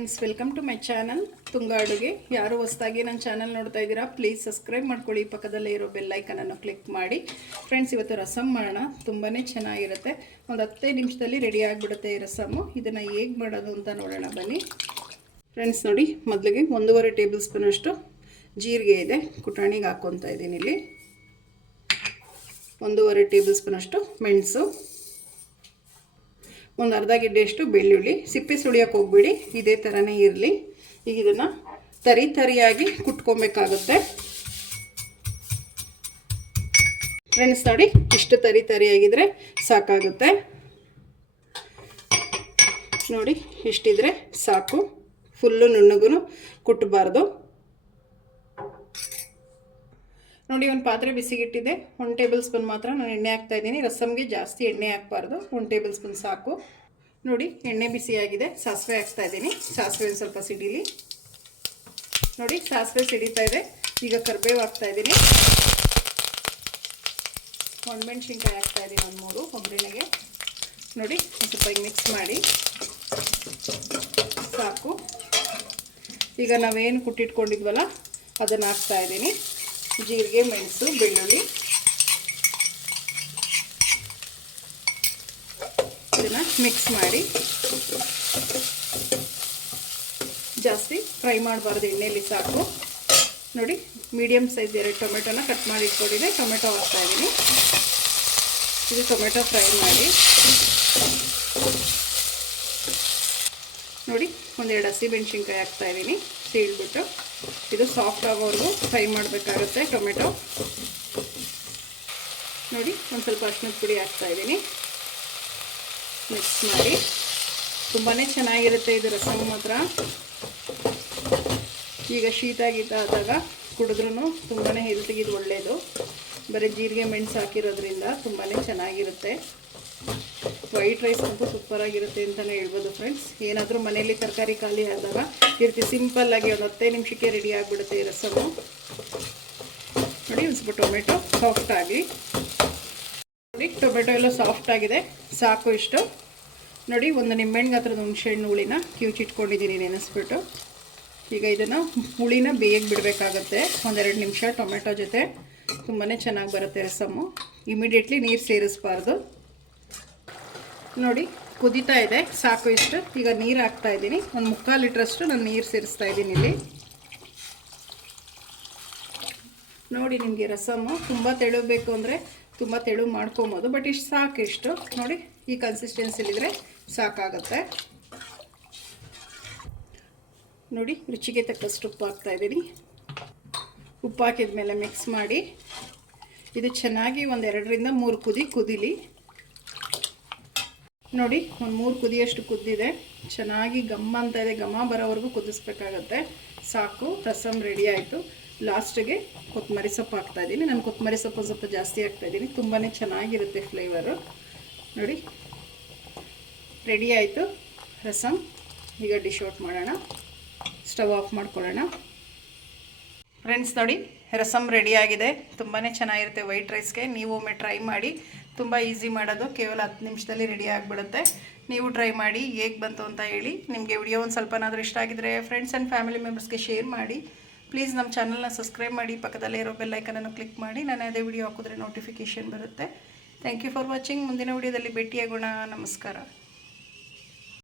Friends, welcome to my channel Tunga ಅಡುಗೆ. ಯಾರು ಹೊಸದಾಗಿ ನನ್ನ ಚಾನಲ್ ನೋಡ್ತಾ ಇದ್ದೀರಾ, ಪ್ಲೀಸ್ ಸಬ್ಸ್ಕ್ರೈಬ್ ಮಾಡ್ಕೊಳ್ಳಿ. ಪಕ್ಕದಲ್ಲೇ ಇರೋ ಬೆಲ್ ಐಕನನ್ನು ಕ್ಲಿಕ್ ಮಾಡಿ. ಫ್ರೆಂಡ್ಸ್, ಇವತ್ತು ರಸಮ್ ಮಾಡೋಣ. ತುಂಬಾ ಚೆನ್ನಾಗಿರುತ್ತೆ. ಒಂದು 15 ನಿಮಿಷದಲ್ಲಿ ರೆಡಿ ಆಗಿಬಿಡುತ್ತೆ ಈ ರಸಮ್ಮು. ಇದನ್ನು ಹೇಗೆ ಮಾಡೋದು ಅಂತ ನೋಡೋಣ ಬನ್ನಿ. ಫ್ರೆಂಡ್ಸ್ ನೋಡಿ, ಮೊದಲಿಗೆ 1.5 ಟೇಬಲ್ ಸ್ಪೂನ್ ಅಷ್ಟು ಜೀರಿಗೆ ಇದೆ, ಕುಟಾಣಿಗೆ ಹಾಕ್ಕೊತಾ ಇದ್ದೀನಿ. ಇಲ್ಲಿ 1.5 ಟೇಬಲ್ ಸ್ಪೂನ್ ಅಷ್ಟು ಮೆಣಸು, ಒಂದು ಅರ್ಧ ಗೆಡ್ಡೆಯಷ್ಟು ಬೆಳ್ಳುಳ್ಳಿ. ಸಿಪ್ಪೆ ಸುಳಿಯೋಕೆ ಹೋಗ್ಬಿಡಿ, ಇದೇ ಥರನೇ ಇರಲಿ. ಈಗ ಇದನ್ನು ತರಿಯಾಗಿ ಕುಟ್ಕೊಬೇಕಾಗುತ್ತೆ. ಫ್ರೆಂಡ್ಸ್ ನೋಡಿ, ಇಷ್ಟು ತರಿಯಾಗಿದ್ದರೆ ಸಾಕಾಗುತ್ತೆ. ನೋಡಿ, ಇಷ್ಟಿದ್ರೆ ಸಾಕು. ಫುಲ್ಲು ನುಣ್ಣಗೂ ಕುಟ್ಟಬಾರ್ದು. ನೋಡಿ, ಒಂದು ಪಾತ್ರೆ ಬಿಸಿಗಿಟ್ಟಿದೆ. 1 ಟೇಬಲ್ ಸ್ಪೂನ್ ಮಾತ್ರ ನಾನು ಎಣ್ಣೆ ಹಾಕ್ತಾಯಿದ್ದೀನಿ. ರಸಮ್ಗೆ ಜಾಸ್ತಿ ಎಣ್ಣೆ ಹಾಕಬಾರ್ದು, 1 ಟೇಬಲ್ ಸ್ಪೂನ್ ಸಾಕು. ನೋಡಿ, ಎಣ್ಣೆ ಬಿಸಿಯಾಗಿದೆ. ಸಾಸಿವೆ ಹಾಕ್ತಾಯಿದ್ದೀನಿ. ಸಾಸಿವೆ ಒಂದು ಸ್ವಲ್ಪ ಸಿಡಿಲಿ. ನೋಡಿ, ಸಾಸಿವೆ ಸಿಡಿತಾ ಇದೆ. ಈಗ ಕರಿಬೇವು ಹಾಕ್ತಾಯಿದ್ದೀನಿ. ಒಣಮೆಣ್ಸಿನ್ಕಾಯಿ ಹಾಕ್ತಾಯಿದ್ದೀನಿ, ಒಂದು 3 ಒಗ್ಗರಣೆಗೆ. ನೋಡಿ, ಒಂದು ಸ್ವಲ್ಪ ಮಿಕ್ಸ್ ಮಾಡಿ ಸಾಕು. ಈಗ ನಾವೇನು ಕುಟ್ಟಿಟ್ಕೊಂಡಿದ್ವಲ್ಲ ಅದನ್ನು ಹಾಕ್ತಾಯಿದ್ದೀನಿ. ಜೀರಿಗೆ, ಮೆಣಸು, ಬೆಳ್ಳುಳ್ಳಿ ಇದನ್ನು ಮಿಕ್ಸ್ ಮಾಡಿ. ಜಾಸ್ತಿ ಫ್ರೈ ಮಾಡಬಾರ್ದು, ಎಣ್ಣೆಯಲ್ಲಿ ಸಾಕು. ನೋಡಿ, ಮೀಡಿಯಮ್ ಸೈಜ್ 2 ಟೊಮೆಟೊನ ಕಟ್ ಮಾಡಿ ಇಟ್ಕೊಂಡಿದ್ದೆ. ಟೊಮೆಟೊ ಹಾಕ್ತಾಯಿದ್ದೀನಿ. ಇದು ಟೊಮೆಟೊ ಫ್ರೈ ಮಾಡಿ. ನೋಡಿ, 1-2 ಹಸಿಮೆಣ್ಸಿನ್ಕಾಯಿ ಹಾಕ್ತಾಯಿದ್ದೀನಿ ಸೀಳ್ಬಿಟ್ಟು. ಇದು ಸಾಫ್ಟ್ ಆಗೋವರೆಗೂ ಫ್ರೈ ಮಾಡಬೇಕಾಗುತ್ತೆ ಟೊಮೆಟೊ. ನೋಡಿ, ಒಂದು ಸ್ವಲ್ಪ ಅರಿಶಿಣದ ಪುಡಿ ಹಾಕ್ತಾಯಿದ್ದೀನಿ. ಮಿಕ್ಸ್ ಮಾಡಿ. ತುಂಬಾ ಚೆನ್ನಾಗಿರುತ್ತೆ ಇದು ರಸಮ್ ಮಾತ್ರ. ಈಗ ಶೀತ ಗೀತ ಆದಾಗ ಕುಡಿದ್ರೂ ತುಂಬಾ ಹೆಲ್ತಿಗೆ ಇದು ಒಳ್ಳೆಯದು. ಬರೀ ಜೀರಿಗೆ ಮೆಣಸು ಹಾಕಿರೋದ್ರಿಂದ ತುಂಬಾ ಚೆನ್ನಾಗಿರುತ್ತೆ. ವೈಟ್ ರೈಸ್ ಅಂತೂ ಸೂಪರಾಗಿರುತ್ತೆ ಅಂತಲೇ ಹೇಳ್ಬೋದು. ಫ್ರೆಂಡ್ಸ್, ಏನಾದರೂ ಮನೆಯಲ್ಲಿ ತರಕಾರಿ ಖಾಲಿ ಆದಾಗ ಈ ರೀತಿ ಸಿಂಪಲ್ಲಾಗಿ ಒಂದು 15 ನಿಮಿಷಕ್ಕೆ ರೆಡಿ ಆಗಿಬಿಡುತ್ತೆ ಈ ರಸಮು. ನೋಡಿ, ಒಂದು ಸ್ವಲ್ಪ ಟೊಮೆಟೊ ಸಾಫ್ಟ್ ಆಗಲಿ. ನೋಡಿ, ಟೊಮೆಟೊ ಎಲ್ಲ ಸಾಫ್ಟ್ ಆಗಿದೆ, ಸಾಕು ಇಷ್ಟು. ನೋಡಿ, ಒಂದು ನಿಂಬೆಹಣ್ಣು ಗಾತ್ರದ ಹುಣಸೆಹಣ್ಣು ಹುಳಿನ ಕಿವುಚಿಟ್ಕೊಂಡಿದ್ದೀನಿ ನೆನೆಸ್ಬಿಟ್ಟು. ಈಗ ಇದನ್ನು ಹುಳಿನ ಬೇಗ ಬಿಡಬೇಕಾಗತ್ತೆ 1-2 ನಿಮಿಷ. ಟೊಮೆಟೊ ಜೊತೆ ತುಂಬಾ ಚೆನ್ನಾಗಿ ಬರುತ್ತೆ ರಸಮ್ಮು. ಇಮಿಡಿಯೇಟ್ಲಿ ನೀರು ಸೇರಿಸಬಾರ್ದು. ನೋಡಿ, ಕುದೀತಾ ಇದೆ, ಸಾಕು ಇಷ್ಟು. ಈಗ ನೀರು ಹಾಕ್ತಾ ಇದ್ದೀನಿ. ಒಂದು 3/4 ಲೀಟ್ರಷ್ಟು ನಾನು ನೀರು ಸೇರಿಸ್ತಾ ಇದ್ದೀನಿ ಇಲ್ಲಿ. ನೋಡಿ, ನಿಮಗೆ ರಸಮ್ಮು ತುಂಬ ತೆಳು ಬೇಕು ಅಂದರೆ ತುಂಬ ತೆಳು ಮಾಡ್ಕೊಬೋದು, ಬಟ್ ಇಷ್ಟು ಸಾಕು. ಇಷ್ಟು ನೋಡಿ, ಈ ಕನ್ಸಿಸ್ಟೆನ್ಸಿಲಿದ್ರೆ ಸಾಕಾಗುತ್ತೆ. ನೋಡಿ, ರುಚಿಗೆ ತಕ್ಕಷ್ಟು ಉಪ್ಪು ಹಾಕ್ತಾ ಇದ್ದೀನಿ. ಉಪ್ಪು ಹಾಕಿದ ಮೇಲೆ ಮಿಕ್ಸ್ ಮಾಡಿ. ಇದು ಚೆನ್ನಾಗಿ 1-2ರಿಂದ 3 ಕುದೀಲಿ. ನೋಡಿ, ಒಂದು 3 ಕುದಿಯಷ್ಟು ಕುದ್ದಿದೆ. ಚೆನ್ನಾಗಿ ಘಮ ಅಂತ ಇದೆ, ಘಮ ಬರೋವರೆಗೂ ಕುದಿಸ್ಬೇಕಾಗತ್ತೆ. ಸಾಕು, ರಸಮ್ ರೆಡಿ ಆಯಿತು. ಲಾಸ್ಟಿಗೆ ಕೊತ್ತಂಬರಿ ಸೊಪ್ಪು ಹಾಕ್ತಾಯಿದ್ದೀನಿ. ನಾನು ಕೊತ್ತಂಬರಿ ಸೊಪ್ಪು ಸ್ವಲ್ಪ ಜಾಸ್ತಿ ಹಾಕ್ತಾಯಿದ್ದೀನಿ, ತುಂಬಾ ಚೆನ್ನಾಗಿರುತ್ತೆ ಫ್ಲೇವರು. ನೋಡಿ, ರೆಡಿ ಆಯಿತು ರಸಮ್. ಈಗ ಡಿಶ್ ಔಟ್ ಮಾಡೋಣ, ಸ್ಟವ್ ಆಫ್ ಮಾಡ್ಕೊಳ್ಳೋಣ. ಫ್ರೆಂಡ್ಸ್ ನೋಡಿ, ರಸಮ್ ರೆಡಿ ಆಗಿದೆ. ತುಂಬಾ ಚೆನ್ನಾಗಿರುತ್ತೆ ವೈಟ್ ರೈಸ್ಗೆ. ನೀವು ಒಮ್ಮೆ ಟ್ರೈ ಮಾಡಿ. ತುಂಬ ಈಸಿ ಮಾಡೋದು, ಕೇವಲ 10 ನಿಮಿಷದಲ್ಲಿ ರೆಡಿ ಆಗಿಬಿಡುತ್ತೆ. ನೀವು ಟ್ರೈ ಮಾಡಿ, ಹೇಗೆ ಬಂತು ಅಂತ ಹೇಳಿ. ನಿಮಗೆ ವಿಡಿಯೋ ಒಂದು ಸ್ವಲ್ಪನಾದರೂ ಇಷ್ಟ ಆಗಿದ್ರೆ ಫ್ರೆಂಡ್ಸ್ ಆ್ಯಂಡ್ ಫ್ಯಾಮಿಲಿ ಮೆಂಬರ್ಸ್ಗೆ ಶೇರ್ ಮಾಡಿ. ಪ್ಲೀಸ್ ನಮ್ಮ ಚಾನಲ್ನ ಸಬ್ಸ್ಕ್ರೈಬ್ ಮಾಡಿ. ಪಕ್ಕದಲ್ಲೇ ಇರೋ ಬೆಲ್ ಐಕನನ್ನು ಕ್ಲಿಕ್ ಮಾಡಿ. ನಾನು ಅದೇ ವಿಡಿಯೋ ಹಾಕಿದ್ರೆ ನೋಟಿಫಿಕೇಷನ್ ಬರುತ್ತೆ. Thank you for watching. ಮುಂದಿನ ವಿಡಿಯೋದಲ್ಲಿ ಭೇಟಿಯಾಗೋಣ. ನಮಸ್ಕಾರ.